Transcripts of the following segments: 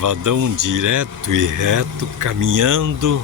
Levadão direto e reto, caminhando,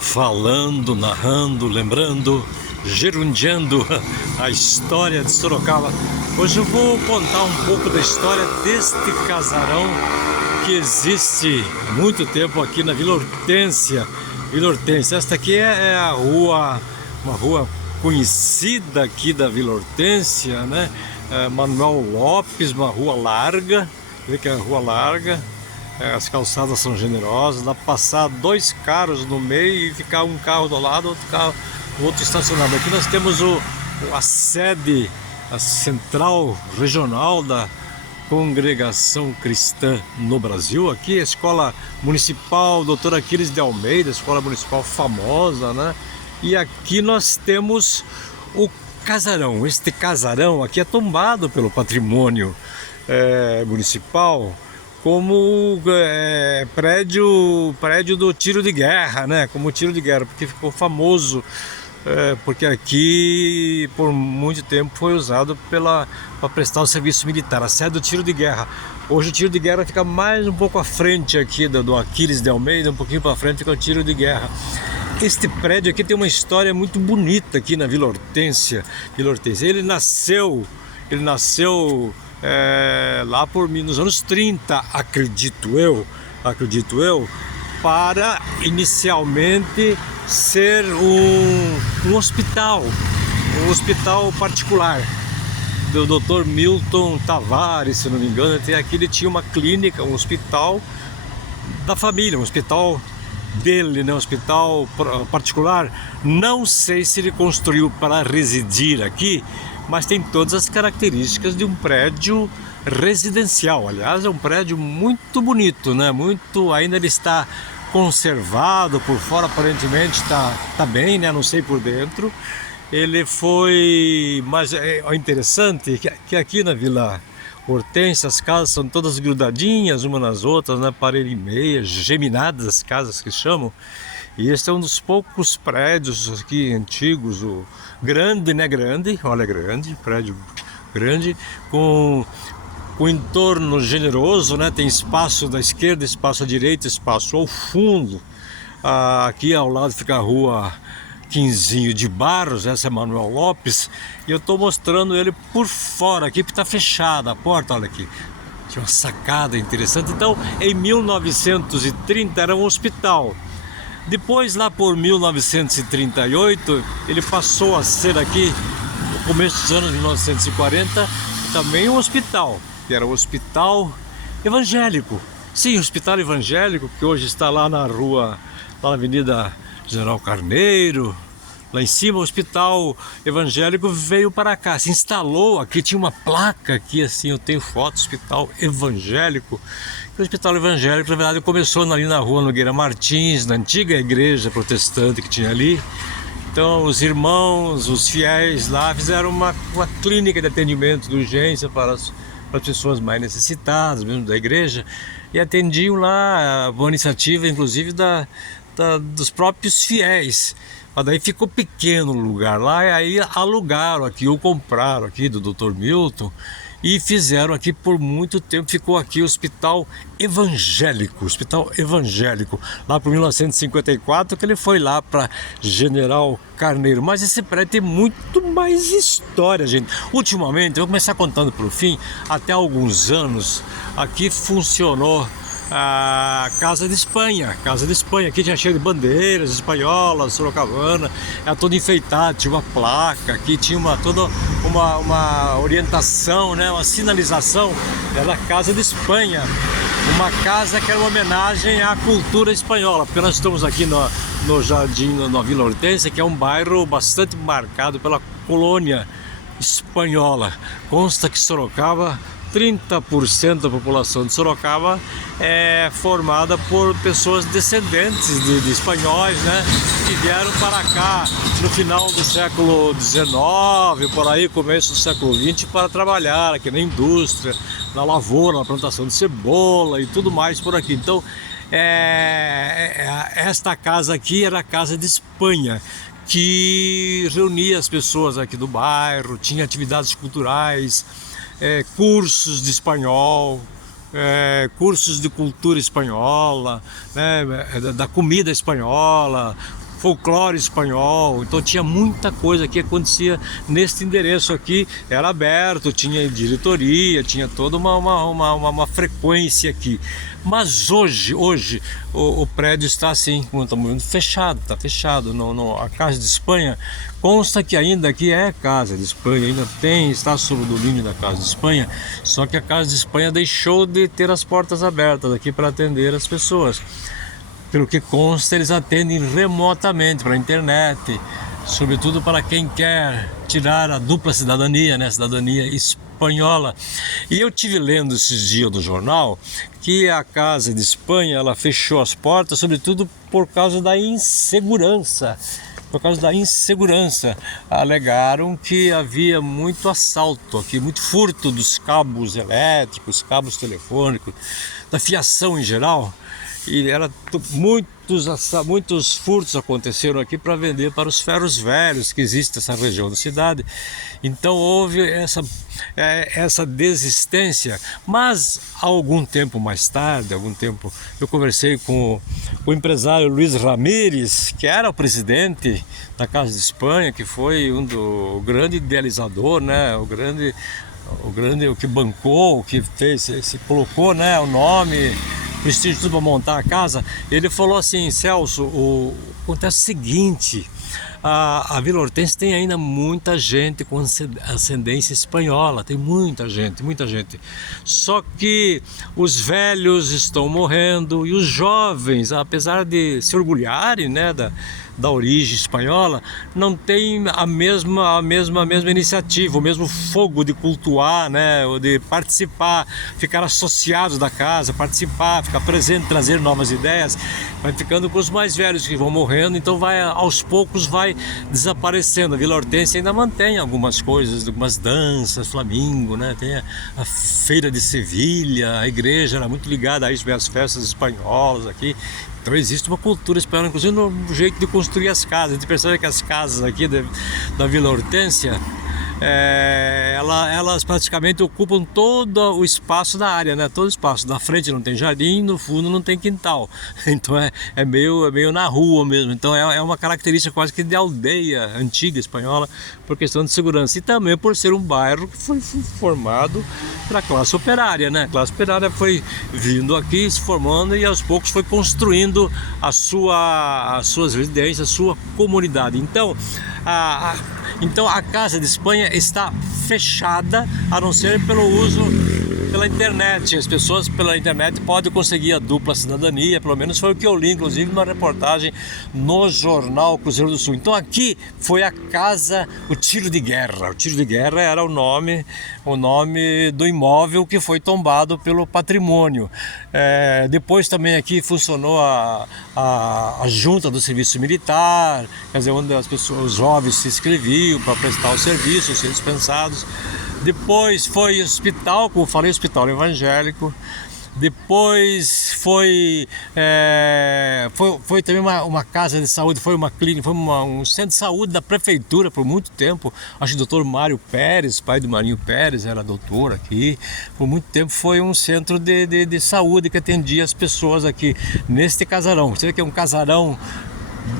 falando, narrando, lembrando, gerundiando a história de Sorocaba. Hoje eu vou contar um pouco da história deste casarão que existe há muito tempo aqui na Vila Hortência. Vila Hortência, esta aqui é a rua, uma rua conhecida aqui da Vila Hortência, né? Manuel Lopes, uma rua larga, vê que é a rua larga. As calçadas são generosas, dá para passar dois carros no meio e ficar um carro do lado, outro carro, outro estacionado. Aqui nós temos a sede, a central regional da Congregação Cristã no Brasil. Aqui a Escola Municipal Dr. Aquiles de Almeida, escola municipal famosa, né? E aqui nós temos o casarão. Este casarão aqui é tombado pelo patrimônio municipal como prédio do tiro de guerra, né? Como tiro de guerra, porque ficou famoso, porque aqui por muito tempo foi usado para prestar o serviço militar, a sede do tiro de guerra. Hoje o tiro de guerra fica mais um pouco à frente aqui do Aquiles de Almeida, um pouquinho para frente fica o tiro de guerra. Este prédio aqui tem uma história muito bonita aqui na Vila Hortência. Ele nasceu lá nos anos 30, acredito eu, para inicialmente ser um hospital particular do Dr. Milton Tavares, se não me engano. Aqui ele tinha uma clínica, um hospital da família, um hospital dele, né? Um hospital particular. Não sei se ele construiu para residir aqui, mas tem todas as características de um prédio residencial. Aliás, é um prédio muito bonito, né? Ainda ele está conservado por fora, aparentemente tá bem, né? Não sei por dentro. Ele foi, mas é interessante que aqui na Vila Hortência as casas são todas grudadinhas umas nas outras, né? Parede e meia, geminadas as casas que chamam. E este é um dos poucos prédios aqui antigos, grande, olha, prédio grande, com entorno generoso, né? Tem espaço da esquerda, espaço à direita, espaço ao fundo. Aqui ao lado fica a rua Quinzinho de Barros, essa é Manuel Lopes, e eu estou mostrando ele por fora aqui, porque está fechada a porta, olha aqui. Tinha uma sacada interessante. Então, em 1930 era um hospital. Depois, lá por 1938, ele passou a ser aqui, no começo dos anos 1940, também um hospital, que era o Hospital Evangélico. Sim, Hospital Evangélico, que hoje está lá na rua, lá na Avenida General Carneiro. Lá em cima, o Hospital Evangélico veio para cá, se instalou aqui, tinha uma placa aqui, assim, eu tenho foto, Hospital Evangélico. O Hospital Evangélico, na verdade, começou ali na rua Nogueira Martins, na antiga igreja protestante que tinha ali. Então, os irmãos, os fiéis lá fizeram uma clínica de atendimento de urgência para as pessoas mais necessitadas, mesmo da igreja, e atendiam lá, a iniciativa, inclusive, dos próprios fiéis. Mas daí ficou pequeno o lugar lá, e aí alugaram aqui, ou compraram aqui do Dr. Milton, e fizeram aqui por muito tempo. Ficou aqui o Hospital Evangélico, lá por 1954, que ele foi lá para General Carneiro. Mas esse prédio tem muito mais história, gente. Ultimamente, eu vou começar contando para o fim, até alguns anos, aqui funcionou a Casa de Espanha, aqui tinha cheio de bandeiras espanholas, sorocabana, era todo enfeitado, tinha uma placa, aqui tinha toda uma orientação, né, uma sinalização, era a Casa de Espanha, uma casa que era uma homenagem à cultura espanhola, porque nós estamos aqui no Jardim, na Vila Hortência, que é um bairro bastante marcado pela colônia espanhola. Consta que Sorocaba, 30% da população de Sorocaba é formada por pessoas descendentes de espanhóis, né? Que vieram para cá no final do século XIX, por aí, começo do século XX, para trabalhar aqui na indústria, na lavoura, na plantação de cebola e tudo mais por aqui. Então, esta casa aqui era a Casa de Espanha, que reunia as pessoas aqui do bairro, tinha atividades culturais, cursos de espanhol, cursos de cultura espanhola, né, da comida espanhola, folclore espanhol. Então tinha muita coisa que acontecia neste endereço aqui, era aberto, tinha diretoria, tinha toda uma frequência aqui. Mas hoje o prédio está assim, como estamos vendo, fechado, está fechado. A Casa de Espanha, consta que ainda aqui é Casa de Espanha, ainda está sob o domínio da Casa de Espanha, só que a Casa de Espanha deixou de ter as portas abertas aqui para atender as pessoas. Pelo que consta, eles atendem remotamente para a internet, sobretudo para quem quer tirar a dupla cidadania, né, cidadania espanhola. E eu tive lendo esses dias no jornal que a Casa de Espanha ela fechou as portas, sobretudo por causa da insegurança. Por causa da insegurança, alegaram que havia muito assalto aqui, muito furto dos cabos elétricos, cabos telefônicos, da fiação em geral. E muitos furtos aconteceram aqui para vender para os ferros velhos que existem nessa região da cidade. Então houve essa desistência. Mas algum tempo mais tarde, eu conversei com o empresário Luiz Ramírez, que era o presidente da Casa de Espanha, que foi o grande idealizador, né? O que bancou, o que fez, se colocou, né, o nome, prestígio, tudo para montar a casa. Ele falou assim: Celso, acontece o seguinte, a Vila Hortência tem ainda muita gente com ascendência espanhola, tem muita gente. Só que os velhos estão morrendo e os jovens, apesar de se orgulharem, né, da origem espanhola, não tem a mesma iniciativa, o mesmo fogo de cultuar, né, ou de participar, ficar associados da casa, participar, ficar presente, trazer novas ideias. Vai ficando com os mais velhos que vão morrendo, então aos poucos vai desaparecendo. A Vila Hortência ainda mantém algumas coisas, algumas danças, flamingo, né, tem a Feira de Sevilha, a igreja era muito ligada a isso, às festas espanholas aqui. Então existe uma cultura espanhola, inclusive no jeito de construir as casas. A gente percebe que as casas aqui da Vila Hortência, elas praticamente ocupam todo o espaço da área, né? Todo o espaço. Na frente não tem jardim, no fundo não tem quintal. Então é meio na rua mesmo. Então é uma característica quase que de aldeia antiga espanhola, por questão de segurança. E também por ser um bairro que foi formado pela classe operária, né? A classe operária foi vindo aqui, se formando e aos poucos foi construindo as suas residências, a sua comunidade. Então a Casa de Espanha está fechada, a não ser pelo uso pela internet. As pessoas pela internet podem conseguir a dupla cidadania, pelo menos foi o que eu li, inclusive numa reportagem no jornal Cruzeiro do Sul. Então aqui foi a casa, o Tiro de Guerra. O Tiro de Guerra era o nome do imóvel que foi tombado pelo patrimônio. Depois também aqui funcionou a junta do serviço militar, quer dizer, onde os jovens se inscreviam para prestar o serviço, ser dispensados. Depois foi hospital, como falei, hospital evangélico. Depois foi também uma casa de saúde, foi uma clínica, foi um centro de saúde da prefeitura por muito tempo. Acho que o doutor Mário Pérez, pai do Marinho Pérez, era doutor aqui. Por muito tempo foi um centro de saúde que atendia as pessoas aqui neste casarão. Você vê que é um casarão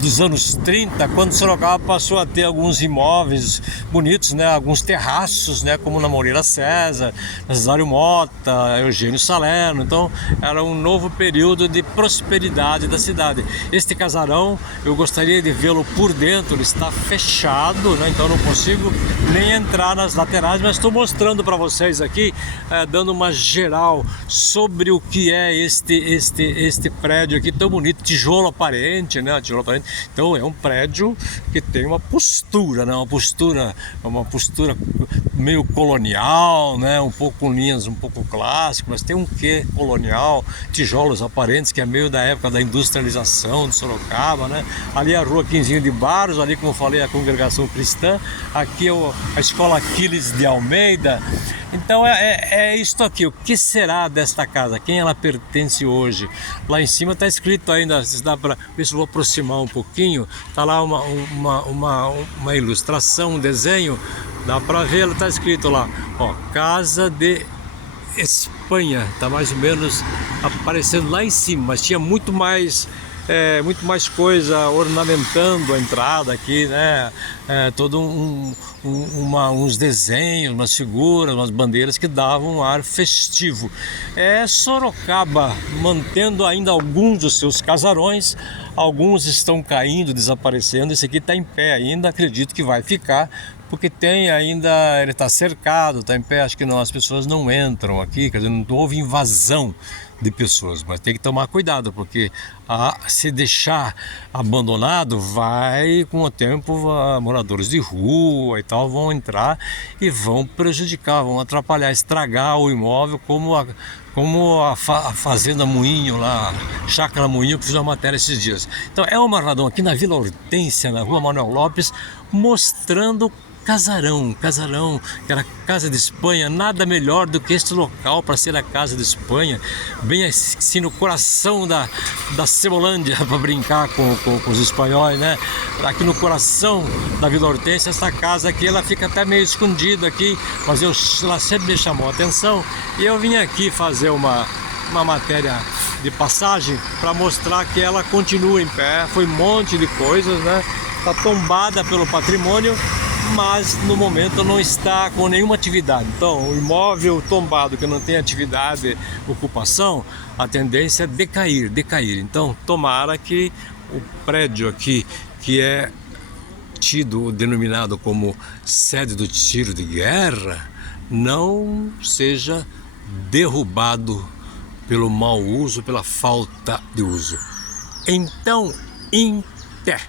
dos anos 30, quando Sorocaba passou a ter alguns imóveis bonitos, né, alguns terraços, né, como na Moreira César, na Cesário Mota, Eugênio Salerno. Então era um novo período de prosperidade da cidade. Este casarão, eu gostaria de vê-lo por dentro, ele está fechado, né, então não consigo nem entrar nas laterais, mas estou mostrando para vocês aqui, dando uma geral sobre o que é este prédio aqui tão bonito, tijolo aparente, né, Então é um prédio que tem uma postura, né? Uma postura meio colonial, né? Um pouco com linhas um pouco clássicas, mas tem um quê colonial, tijolos aparentes, que é meio da época da industrialização de Sorocaba, né? Ali é a rua Quinzinho de Barros, ali, como eu falei, a congregação cristã. Aqui é a escola Aquiles de Almeida. Então é isto aqui. O que será desta casa? Quem ela pertence hoje? Lá em cima está escrito ainda, se dá para ver se eu vou aproximar um pouquinho, está lá uma ilustração, um desenho, dá para ver, está escrito lá, ó, Casa de Espanha. Espanha, está mais ou menos aparecendo lá em cima, mas tinha muito mais coisa ornamentando a entrada aqui, né? Todo uns desenhos, umas figuras, umas bandeiras que davam um ar festivo. Sorocaba mantendo ainda alguns dos seus casarões, alguns estão caindo, desaparecendo. Esse aqui está em pé ainda, acredito que vai ficar, porque tem ainda, ele está cercado, está em pé, acho que não, as pessoas não entram aqui, quer dizer, não houve invasão de pessoas, mas tem que tomar cuidado, porque se deixar abandonado, vai com o tempo, moradores de rua e tal vão entrar e vão prejudicar, vão atrapalhar, estragar o imóvel, como a Fazenda Moinho lá, Chácara Moinho, que fiz uma matéria esses dias. Então é um Marradão aqui na Vila Hortência, na Rua Manuel Lopes, mostrando casarão, aquela casa de Espanha. Nada melhor do que este local para ser a casa de Espanha, bem assim no coração da Cebolândia, para brincar com os espanhóis, né? Aqui no coração da Vila Hortência, essa casa aqui, ela fica até meio escondida aqui, mas ela sempre me chamou a atenção, e eu vim aqui fazer uma matéria de passagem para mostrar que ela continua em pé. Foi um monte de coisas, né? Está tombada pelo patrimônio, mas no momento não está com nenhuma atividade. Então, o imóvel tombado que não tem atividade, ocupação, a tendência é decair. Então, tomara que o prédio aqui, que é denominado como sede do tiro de guerra, não seja derrubado pelo mau uso, pela falta de uso. Então, em pé.